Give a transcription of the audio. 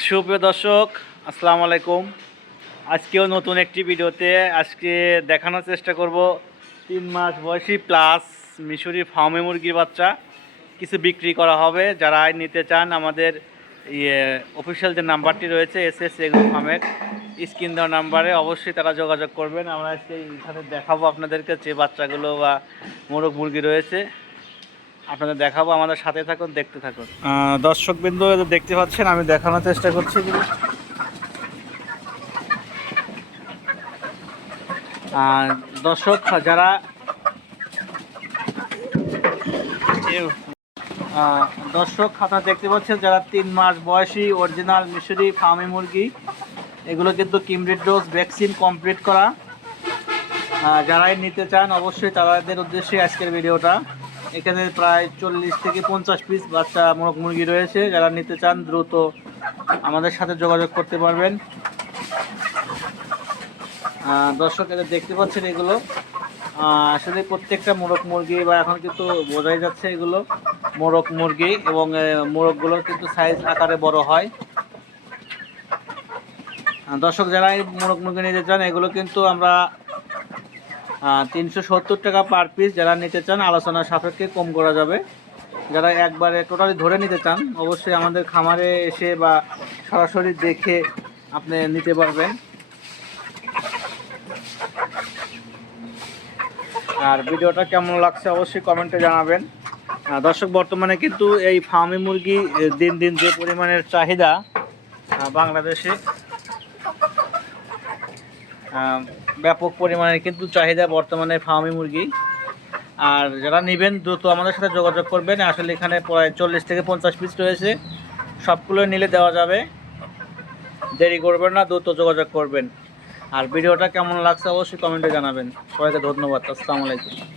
সুপ্রিয় দর্শক, আসসালামু আলাইকুম। আজকেও নতুন একটি ভিডিওতে আজকে দেখানোর চেষ্টা করব তিন মাস বয়সী প্লাস মিশরি ফার্মে মুরগির বাচ্চা। কিছু বিক্রি করা হবে, যারা নিতে চান আমাদের ইয়ে অফিসিয়াল যে নাম্বারটি রয়েছে এস এস এগ্রো ফার্মের স্ক্রিন দেওয়া নাম্বারে অবশ্যই তারা যোগাযোগ করবেন। আমরা আজকে এখানে দেখাবো আপনাদেরকে যে বাচ্চাগুলো বা মোরগ মুরগি রয়েছে। আপনাদের দেখাবো আমাদের সাথে থাকুন দেখতে থাকুন। দর্শক বিন্দু দেখতে পাচ্ছেন আমি দেখানোর চেষ্টা করছি দর্শক যারা দর্শক আপনারা দেখতে পাচ্ছেন যারা তিন মাস বয়সী অরিজিনাল মিশরি ফার্মি মুরগি এগুলো কিন্তু কিমরিড ডোজ ভ্যাকসিন কমপ্লিট করা। যারাই নিতে চান অবশ্যই তাদের উদ্দেশ্যে আজকের ভিডিওটা। এখানে প্রায় চল্লিশ থেকে পঞ্চাশ পিস বাচ্চা মোরগ মুরগি রয়েছে। যারা নিতে চান, দ্রুত আমাদের সাথে যোগাযোগ করতে পারবেন। দর্শক, এদের দেখতে পাচ্ছেন এগুলো। আসলে প্রত্যেকটা মোরগ মুরগি বা এখন কিন্তু বোঝাই যাচ্ছে এগুলো মোরগ মুরগি এবং মোরগগুলো কিন্তু সাইজ আকারে বড় হয়। দর্শক, যারা মোরগ মুরগি নিতে চান, এগুলো কিন্তু আমরা তিনশো সত্তর টাকা পার পিস যারা নিতে চান, আলোচনা সাপেক্ষে কম করা যাবে। যারা একবারে টোটালি ধরে নিতে চান, অবশ্যই আমাদের খামারে এসে বা সরাসরি দেখে আপনি নিতে পারবেন। আর ভিডিওটা কেমন লাগছে অবশ্যই কমেন্টে জানাবেন। দর্শক, বর্তমানে কিন্তু এই ফার্মি মুরগি দিন দিন যে পরিমাণের চাহিদা বাংলাদেশে ব্যাপক পরিমাণে কিন্তু চাহিদা বর্তমানে ফার্মি মুরগি। আর যারা নেবেন, দ্রুত আমাদের সাথে যোগাযোগ করবেন। আসলে এখানে প্রায় চল্লিশ থেকে পঞ্চাশ পিস রয়েছে। সবগুলো নিলে দেওয়া যাবে। দেরি করবেন না, দ্রুত যোগাযোগ করবেন। আর ভিডিওটা কেমন লাগছে অবশ্যই কমেন্টে জানাবেন। সবাইকে ধন্যবাদ। আসসালামু আলাইকুম।